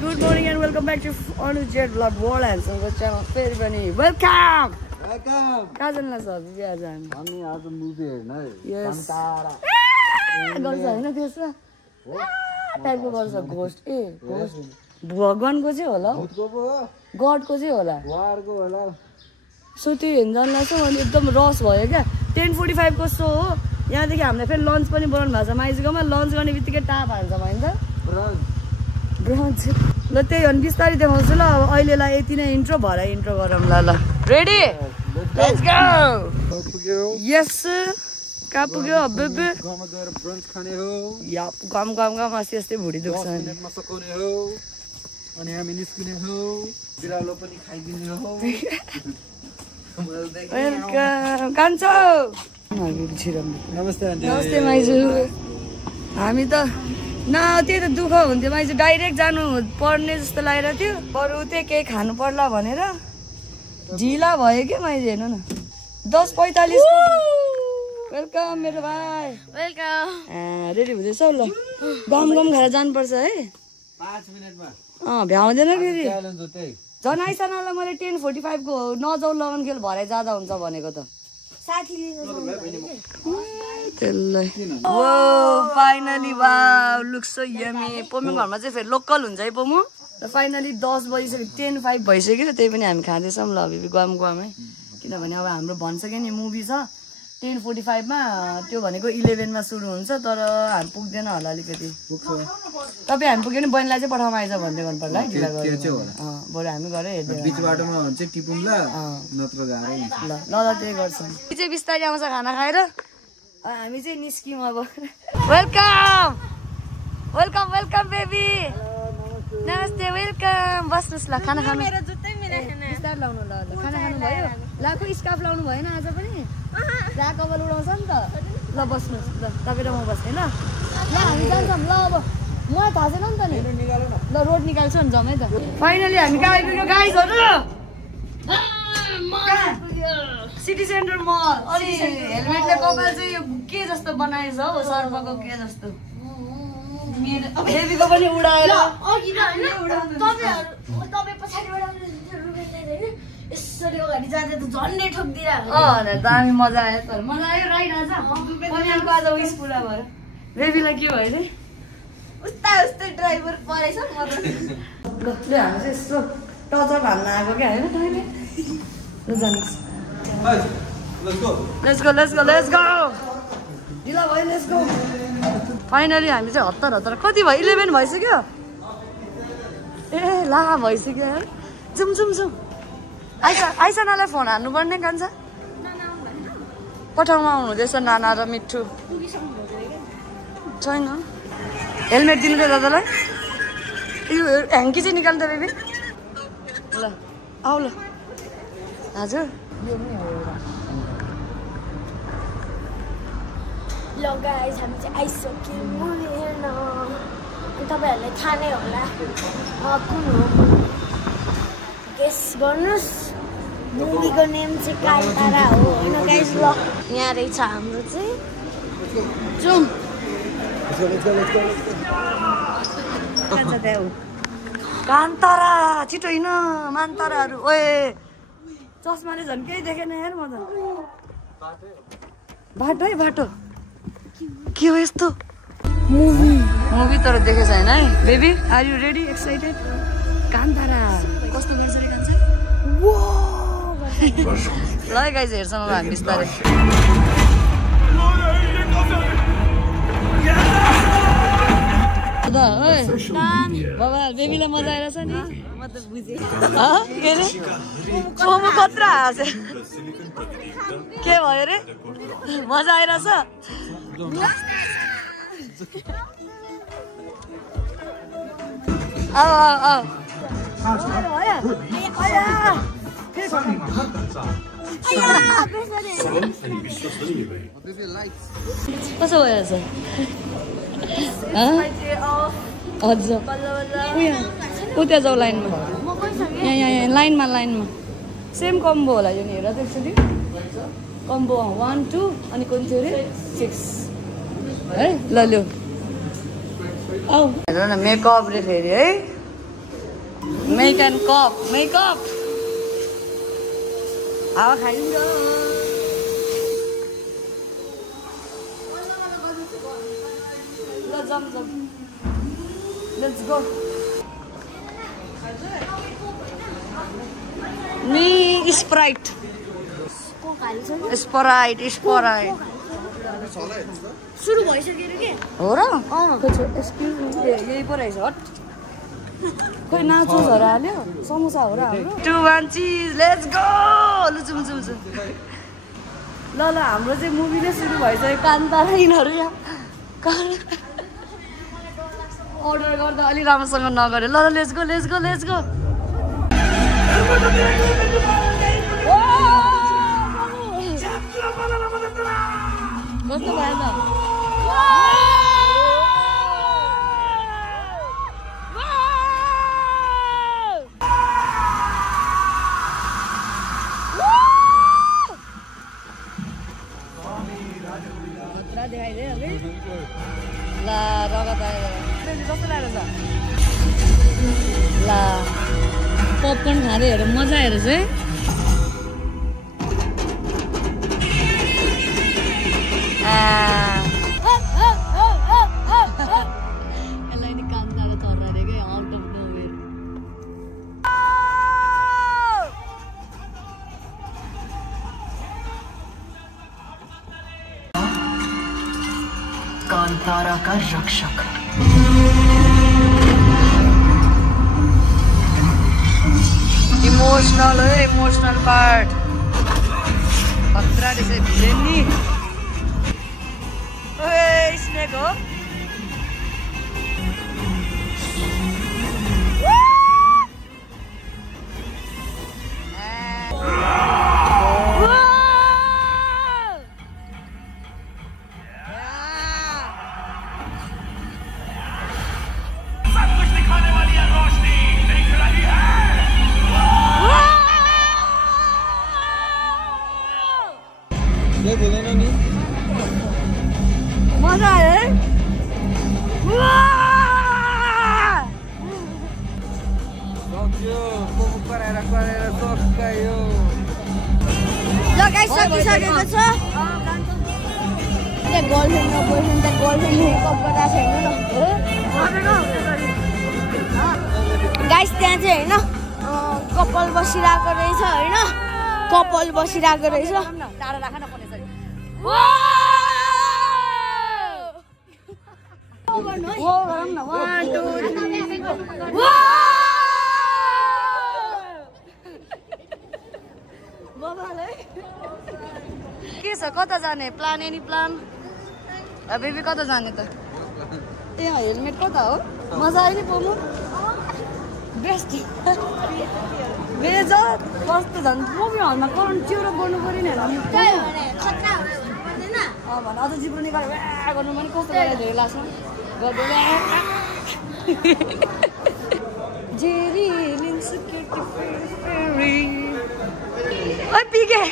Good morning and welcome back to Anuj Jet Vlog World and so channel फेरि पनि welcome. कहाँ जानु छ बिबी आज हामी आज मुभी हेर्न कान्तारा गर्छ हैन त्यसमा टाइपको गर्छ घोस्ट घोस्ट भगवानको चाहिँ होला भूतको पो गडको चाहिँ होला वारको होला सो त्यो हेर्न जानु लाग्छ अनि एकदम रस भयो क्या 10:45 को शो हो यहाँदेखि हामीले फेरि लन्च पनि बनाउनु भएको छ माइजकोमा लन्च गर्ने बित्तिकै टाप हाल्छ भयो नि त ब्रन्च ल त्यही हो नि बिस्तारै देखाउँछु ल अब अहिलेलाई यति नै इन्ट्रो भरे इन्ट्रो गरौँ ल रेडी लेट्स गो यस कहाँ पुग्यो बेबे गाउँमा गएर ब्रन्च खाने हो या गाउँमा अस्ति यस्तै भुडी दुख्छ नि सकाउने हो अनि हामी निस्किने हो बिरालो पनि खाइदिने हो वेलकम कान्छो नमस्ते आन्टी नमस्ते माइजू हामी त न त्यही त दुःख हुन्थ्यो माइजू डाइरेक्ट जानु पर्ने जस्तो लागेर थियो बरु त्यही केही खानु पर्ला भनेर ढिला भयो कि माइजू हेर्नु न 10:45 वेलकम मेरो भाइ वेलकम रेडी हुँदैछ ल गम खाएर जानुपर्छ है 5 मिनेटमा भ्याउँदैन फेरि च्यालेन्ज हो त्यही झन् आइसनालाई मैले 10:45 को नजाउ लगन खेल भरे जाँदा हुन्छ भनेको त साथी लिनु finally wow looks so yummy पोमो घरमा चाहिँ फेरि लोकल हुन्छ है पोमो र फाइनली 10 बजिसक्यो 10:05 भइसक्यो त्यही पनि हामी खाँदैछौँ ल बिबी गमै किनभने अब हाम्रो भनिसक्यो नि मुभी छ 10:45 मा त्यो भनेको 11 मा सुरु हुन्छ तर हामी पुग्दैन होला अलिकति तपाईँ हामी पुग्यो नि बहिनीलाई चाहिँ पठाउनु आइज भन्दै गर्नु पर्ला है ढिला गरेर बरु हामी गएर हेर्दै बीच बाटोमा हुन्छ टिपुम्ला नत्र गाह्रो हुन्छ ल त्यही गर्छौँ चाहिँ बिस्तारै आउँछ खाना खाएर हामी चाहिँ निस्क्यौँ अब वेलकम बेबी नमस्ते वेलकम बस्नुहोस् ल खाना खानु बिस्तारै लाउनु ल खाना खानु भयो लाको स्कार्फ लाउनु भएन आज पनि ला कपाल उडाउँछ नि त ल बस्नुहोस् ल तपाईँ र म बस्ने ल हामी जान्छौँ ल अब मलाई थाहा छैन नि त नि ल रोड निकाल्छु नि जम्मै त फाइनली हामी कहाँ आइपुग्यो गाइजहरू सिटी सेन्टर मल अनि हेलमेटले कपाल चाहिँ यो के जस्तो बनाएछ हौ सर्पको के जस्तो बेबीको पनि उडाएर यसरी अगाडि जाँदा त झन्डै ठोक्दिरहेको दामी मजा आयो तर मजा आयो राइड आज पनिरको आज उइस पुरा भयो बेबीलाई के भयो रे उस्तै ड्राइभर परेछ म त ल हामी चाहिँ यस्तो टचअप हान्न आएको क्या होइन तैँले ल जानुहोस् लेट्स गो ढिला भयो लेट्स गो फाइनली हामी चाहिँ हतार कति भयो 11 भइसक्यो ए ला भइसक्यो है जुम आइसनालाई फोन हान्नुपर्ने कान्छ पठाउनु आउनुहुँदैछ नाना र मिठु छैन हेलमेट दिनु थियो दादालाई यो ह्याङ्की चाहिँ निकाल्नु बेबी ल आऊ ल हजुर ल गाइस हामी चाहिँ आइसक्यौँ मुभी हेर्न अनि तपाईँहरूलाई थाहा नै होला कुन हो गेस गर्नुहोस् मुभीको नेम चाहिँ कान्तारा हो होइन गाइस ल यहाँ रहेछ हाम्रो चाहिँ जाउँ कान्तारा छिटो होइन मान्ताराहरू ओए चस्माले झन् केही देखेन हेर म त बाटो के हो यस्तो मुभी तर देखेछ होइन है baby are you ready excited Kantara कस्तो गर्छ रे कान्छ ल गाइज हेर्छौँ अब हामी बिस्तारै बाबा बेबीलाई मजा आइरहेछ नि म त बुझेँ के अरे मोमो खतरा हाँसे के भयो रे मजा आइरहेछ कसो भइरहेछ हजुर उता जाऊ लाइनमा यहाँ लाइनमा सेम कम्बो होला यो नि हेर त एकचोटि कम्बो 1 2 अनि कुन थियो अरे 6 है ल आऊ हेर न मेकअप रे फेरि है Make and cup. Make up. हावा खाइदिन्छ ल जम let's go me Sprite Sprite सुरु भइसक्यो के हो र एक्सक्युज मी यही पो रहेछ हट खोइ नाचोसहरू हाल्यो समोसा हो र हाम्रो 2 1 चीज लेट्स गो लुचुम ल हाम्रो चाहिँ मुभी नै सुरु भइसक्यो कान्ता यिनीहरू यहाँ अर्डर गर्दा अलि राम्रोसँग नगरे ल लेट्स गो कस्तो भयो त ला रगत आएर कस्तो लागेको छ ला पपकर्न खाँदै हेर मजा आएर चाहिँ यसलाई नि कान्दाले तर्रा रे के आउट अफ नोवेयर कांतारा का रक्षक इमोशनल पार्ट खतरा रहेछ भिलेन नि ओए स्नेक हो मजा आयो सकिसकेको छ गर्लफ्रेन्ड र बोयफ्रेन्ड त गर्लफ्रेन्ड मेकअप गर्दा छैन गाइस त्यहाँ चाहिँ होइन कपाल बसिरहेको रहेछ होइन कपाल बसिरहेको रहेछ टाढा राख न पर्ने सरी के छ कता जाने प्लान एनी प्लान बेबी कता जाने त ए हेलमेट कता हो मजा आयो नि पाउनु बेस्ट बेज कस्तो झन् मुभी हलमा करेन्ट चिउरो गर्नु पऱ्यो नि भन अझ जिब्रो निकालेर गर्नु पनि कस्तो गरेर धेरै लास्टमा जेरी लिन्स पिके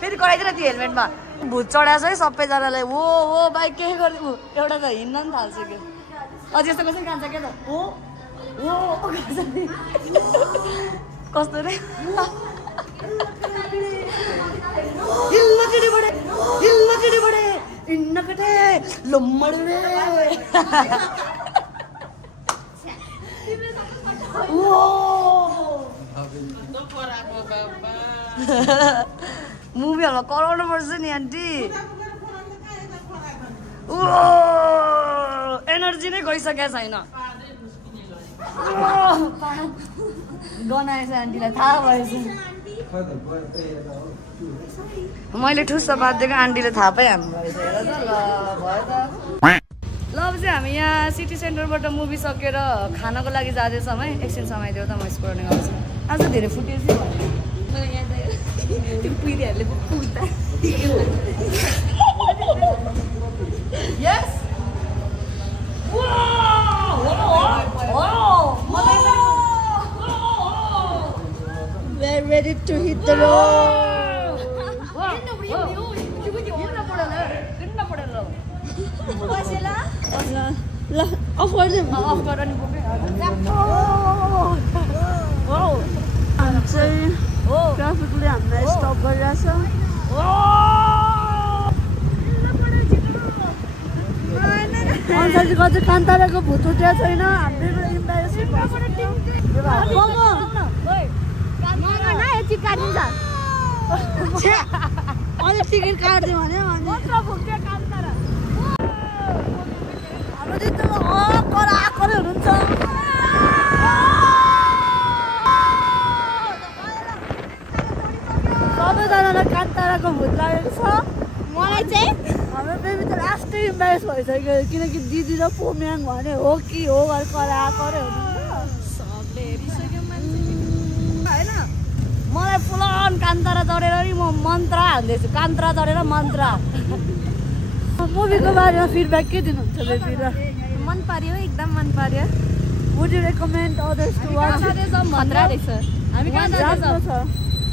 फेरि कराइदिएर त्यो हेलमेटमा भुत चढाएको छ है सबैजनालाई ओ बाइक के गरिदिनु एउटा त हिँड्न पनि थाल्सक्यो अझ यस्तो कसरी कान्छ क्या त कस्तो रे इन्नकटे लम्मडे मुभी हलमा कराउनु पर्छ नि आन्टी एनर्जी नै गइसकेको छैन गनाएछ आन्टीलाई थाहा भएछ मैले ठुस्स बाँधिदिएको आन्टीले थाहा पाइहाल्नु भएछ हेर त ल भयो त ल अब चाहिँ हामी यहाँ सिटी सेन्टरबाट मुभी सकेर खानको लागि जाँदैछौँ है एकछिन समाइदेऊ त म स्कोर्ने गर्छु आज धेरै फुटेज त्यो पिँढीहरूले पुग्दा यस We're ready to hit the road. Law of गरिदिउँ अफ गर नि भ्लग गरिरहेछ अन्साजीको चाहिँ कान्ताराको भूत उठेको छैन हाम्रो अलिक टिकट काट्दियो भने हाम्रो कराकरै हुनुहुन्छ सबैजनालाई कान्ताराको भूत लागेको छ मलाई चाहिँ हाम्रो बेबी त लास्टै इम्बारेस भइसक्यो किनकि दिदी र पोम्याङ भने हो कि हो कराकरै हुनुहुन्छ होइन मलाई फुलन कान्तारा चढेर नि म मन्त्र हाल्दैछु कान्तारा चढेर मन्त्र मुभीको बारेमा फिडब्याक के दिनुहुन्छ बेबी र मन पर्यो एकदम मन पर्यो would you recommend others to watch खतरा रहेछ हामी कहाँ राम्रो छ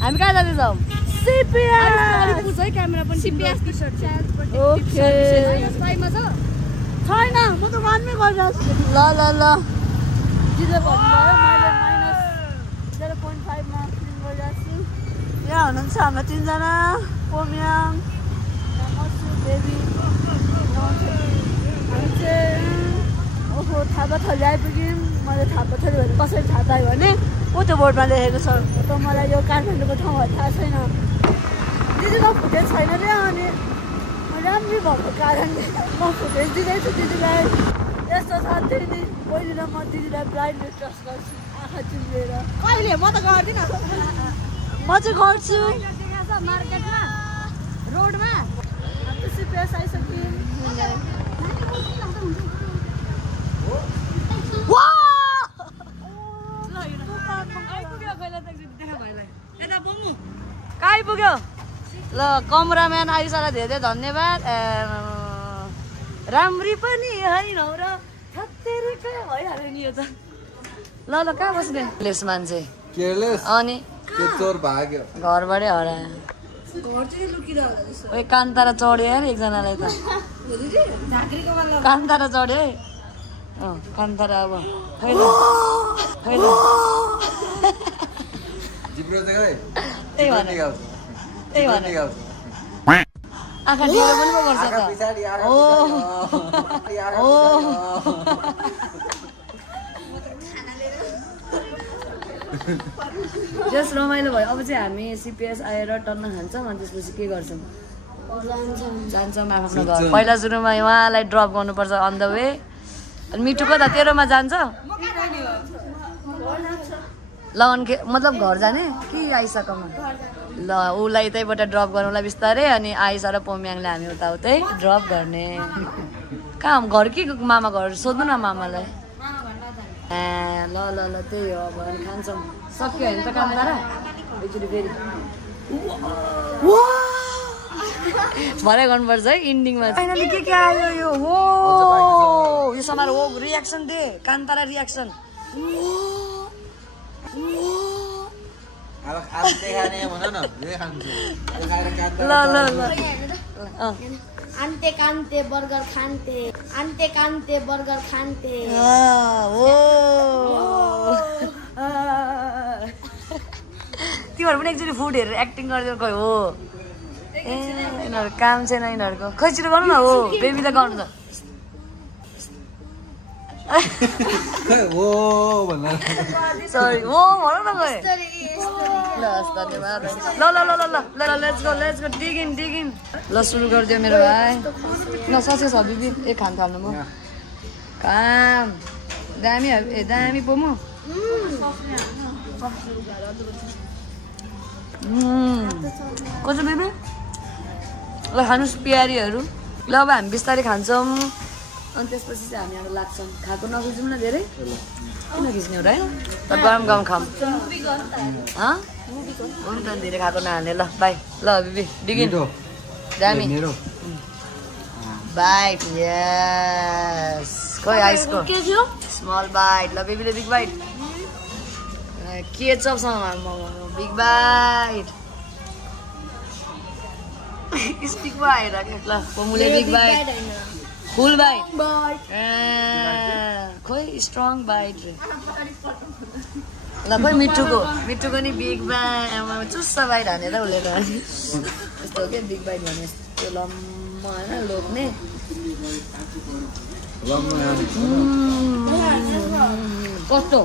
हामी कहाँ जाँदैछौँ सिपिएस पुछ है क्यामेरा पनि सिपिएस टी-शर्ट ओके साइडमा छ छैन म त वानमै गरिरहेको छु ल दिदीले भन्नुभयो मैले -0.5 मा फिल्म गरिरहेको छु यहाँ हुनुहुन्छ हाम्रो 3 जना पोम्याङ बेबी हामी चाहिँ ओहो थापाथली आइपुग्यौँ मैले थापाथली भने कसरी थाहा पायो भने त्यो बोर्डमा लेखेको छ त मलाई यो काठमाडौँको ठाउँहरू थाहा छैन दिदीको फुटेज छैन रे अनि राम्रै भएको कारणले म फुटेज दिँदैछु दिदीलाई यस्तो छ दिदी पहिले र म दिदीलाई ब्लाइन्डली ट्रस्ट गर्छु आँखा चिम्लेर कहिले म त गर्दिनँ म चाहिँ गर्छु मार्केटमा रोडमा सिपिएस आइसक्यौँ कहाँ आइपुग्यो ल कमराम्यान आइसालाई धेरै धेरै धन्यवाद राम्री पनि होइन र थत्तेरीकै भइहाल्यो नि यो त ल कहाँ बस्ने प्लेस मान्छे केयरलेस अनि त्यो चोर भाग्यो घरबाटै हरायो ओइ कान्तारा चढ्यो यार एकजनालाई त कान्तारा चढ्यो है कान्तारा अब खैला जिब्रो चाहिँ त्यही भने आँखा ढिलो पनि पो गर्छ जस रमाइलो भयो अब चाहिँ हामी सिपिएस आएर टन्न खान्छौँ अनि त्यसपछि के गर्छौँ जान्छौँ आफ्नो घर पहिला सुरुमा उहाँलाई ड्रप गर्नुपर्छ अन द वे अनि मिठो कता तेरोमा जान्छ ल अनि मतलब घर जाने कि आइसकमा ल उसलाई त्यहीबाट ड्रप गर्नुलाई बिस्तारै अनि आइसा र पोम्याङले हामी उताउतै ड्रप गर्ने कहाँ घर कि मामा घर सोध्नु न मामालाई ल ल ल त्यही हो अब अनि खान्छौँ सक्यो होइन त कान्तारा एकचोटि फेरि भरे गर्नुपर्छ है इन्डिङमा फाइनली के आयो यो हो यो समारोह हो रियाक्सन दे कान्तारा रियाक्सन ल ल ल आन्ते कान्ते बर्गर खान्ते आन्ते कान्ते बर्गर खान्ते तिमीहरू पनि एकचोटि फुड हेरेर एक्टिङ गरिदिनु खोइ हो ए यिनीहरू काम छैन यिनीहरूको खै छिटो गर्नु न हो बेबीलाई गर्नु त सरी हो भन न खोइ ल धन्यवाद ल ल ल ल ल लेट्स गो डिगिन ल सुरु गरिदियो मेरो भाइ ल सचेछ बिबी एक खान थाल्नु म काम दामी ए दामी पो म कसो बेबी ल खानुहोस् प्यारीहरू ल अब हामी बिस्तारै खान्छौँ अनि त्यसपछि चाहिँ हामी अब लाग्छौँ खाएको नखिचौँ न धेरै किन खिच्ने हो र है त गरम खाऊँ हुन्छ नि धेरै खाएको नहाल्ने ल बाई ल बिबी डिगिन दामी बाइट यस खोइ आइसको स्मल बाइट ल बेबीले बिग बाइट केचपसँग बिग बाइट स्टिकमा आइरहेको ल पोमुले बिग बाइट फुल बाइट खोइ स्ट्रङ बाइट रे ल खोइ मिठुको नि बिग बाइट चुस्सा बाइट हानेर उसले त यस्तो हो क्या बिग बाइट भने त्यो लम्मा होइन लोग्ने कस्तो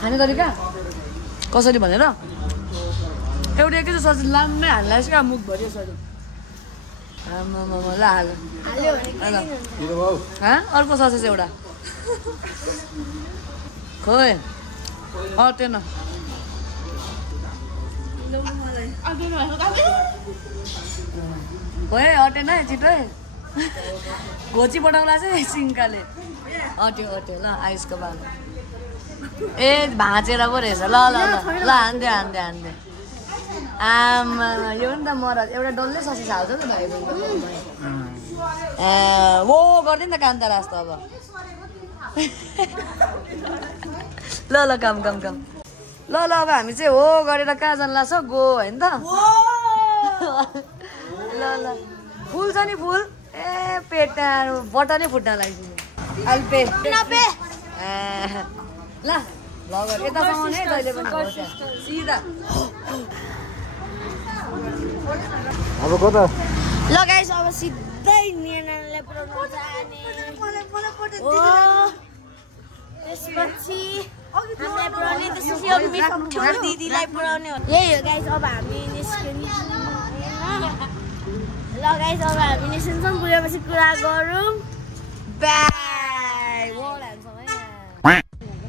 खाने तरिका कसरी भनेर एउटा एकैचोटि सजिलो लाम्मै हाल्लास् क्या मुखभरि यसरी ल अर्को ससेस एउटा खोइ अटेन खोइ अटेन है छिटो घोची पठाउला चाहिँ सिङ्काले अट्यो ल आयुषको बालो ए भाँचेर पो रहेछ ल हान्दे आमा यो नि त मरद एउटा डल्लै ससी हाल्छ त भाइ वो गर्दै नि त कान्ता रास्तो अब ल काम ल अब हामी चाहिँ हो गरेर कहाँ जानु लाग्छ गो होइन त ल फुल छ नि फुल ए पेट बटनै फुट्न लागिसक्यो अल्पे ल भगर यतासम्म नै जहिले पनि सिधा अब कता ल गाइस अब सिधै निर्णयलाई पुऱ्याउन जाने त्यसपछि हामीलाई पुऱ्याउने त्यसपछि अब ठुलो दिदीलाई पुऱ्याउने हो यही हो गाइस अब हामी निस्किन्छौँ ल गाइस अब हामी निस्किन्छौँ पुगेपछि कुरा गरौँ बाई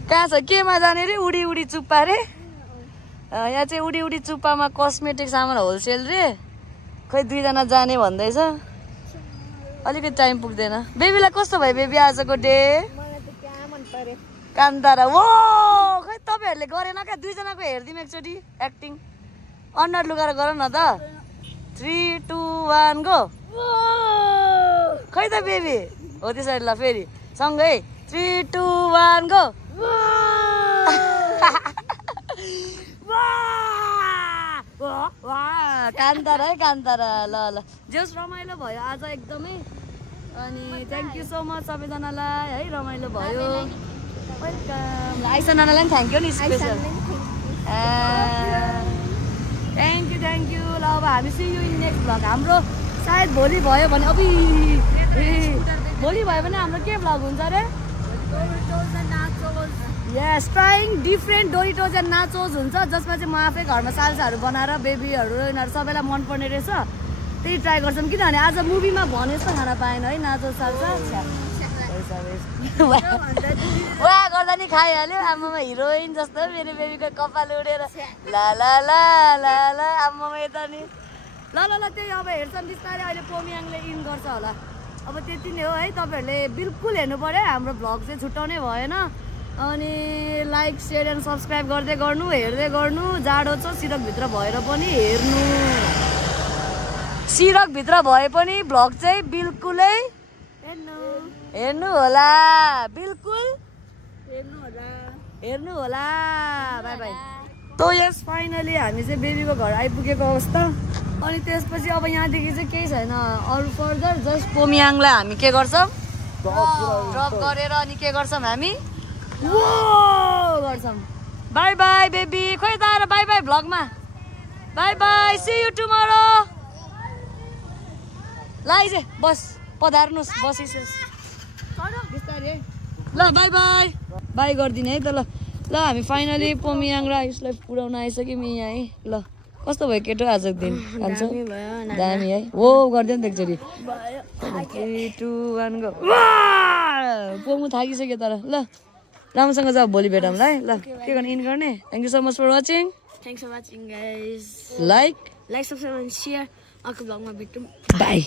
कहाँ छ केमा जाने रे उडी चुप्पा रे यहाँ चाहिँ उडी चुप्पामा कस्मेटिक सामान होलसेल रे खै 2 जना जाने भन्दैछ अलिकति टाइम पुग्दैन बेबीलाई कस्तो भयो बेबी आजको डे कान्तारा वो खै तपाईँहरूले गरेन क्या 2 जनाको हेरिदिउँ एकचोटि एक्टिङ अनुहार लुगाएर गर न त 3 2 1 गो खै त बेबी हो त्यसरी ल फेरि सँगै 3 2 1 गो कान्तारा ल जेस रमाइलो भयो आज एकदमै अनि थ्याङ्क यू सो मच सबैजनालाई है रमाइलो भयो वेलकम आइसा नानालाई पनि थ्याङ्क यू नि स्पेसल थ्याङ्क यू ल अब हामी see you in next vlog हाम्रो सायद भोलि भयो भने भोलि भयो भने हाम्रो के भ्लग हुन्छ अरे yes trying different Doritos and nachos हुन्छ जसमा चाहिँ म आफै घरमा साल्साहरू बनाएर बेबीहरू यिनीहरू सबैलाई मनपर्ने रहेछ त्यही ट्राई गर्छौँ किनभने आज मुभीमा भने जस्तो खान पाएन है नाचोज साल्सा वा गर्दा नि खाइहाल्यो आमामा हिरोइन जस्तो मेरो बेबीको कपाल उडेर ला आमामा यता नि ल त्यही अब हेर्छन् बिस्तारै अहिले पोमियाङले इन गर्छ होला अब त्यति नै हो है तपाईँहरूले बिल्कुल हेर्नु पर्यो हाम्रो भ्लग चाहिँ छुट्याउनै भएन अनि लाइक सेयर एन्ड सब्सक्राइब गर्दै गर्नु हेर्दै गर्नु जाडो छ सिरकभित्र भएर पनि सिरकभित्र भए पनि भ्लग चाहिँ बिल्कुलै हेर्नु होला बिल्कुल हेर्नु होला बाई बाई तो यस फाइनली हामी चाहिँ बेबीको घर आइपुगेको अवस्था अनि त्यसपछि अब यहाँदेखि चाहिँ केही छैन अरू फर्दर जस्ट पोमियाङलाई हामी के गर्छौँ ड्रप गरेर अनि के गर्छौँ हामी गर्छौँ बाई बाई बेबी खोइ त आएर बाई बाई भ्लगमा bye bye see you tomorrow लाई चाहिँ बस पधार्नुहोस् बसिसोस् बिस्तारै ल बाई बाई बाई गरिदिने है त ल हामी फाइनली पोमियाङ र आयुषलाई पुऱ्याउन आइसक्यौँ यहाँ है ल कस्तो भयो केटो आजको दिन खान्छौ दामी है हो गरिदियो नि त एकचोटि 3 2 1 गो पोमु थाकिसक्यो तर ल राम्रोसँग जाऊ भोलि भेटौँला है ल के गर्ने इन गर्ने thank you so much for watching thanks for watching guys like subscribe and share अर्को भ्लगमा भेटौँ बाई